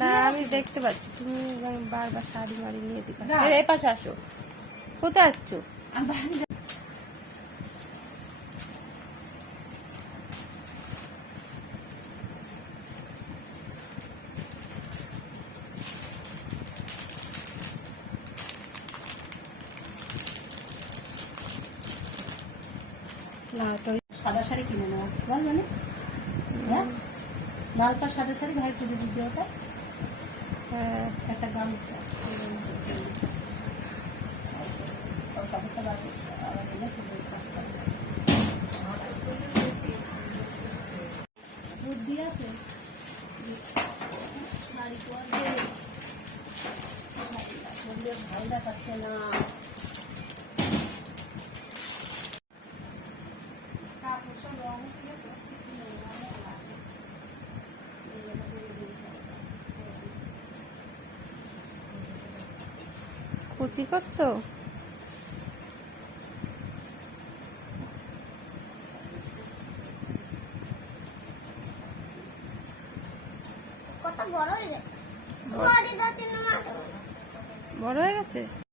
না আমি দেখতে পাচ্ছি তুমি বারবার শাড়ি মারি নিয়ে দিবা। এই পাশে আসো। কোথায় আসছো? না তো সাদা শাড়ি কিনে নেওয়া বল মানে হ্যাঁ লাল পাড় সাদা শাড়ি ভাই তুলে দিতে ওটা একটা গামছা কাপড়টা বাসে বুদ্ধি আছে শাড়ি পরবে ভালো দেখাচ্ছে না কুচি করছো? কত বড় হয়ে গেছে। বড় হয়ে গেছে।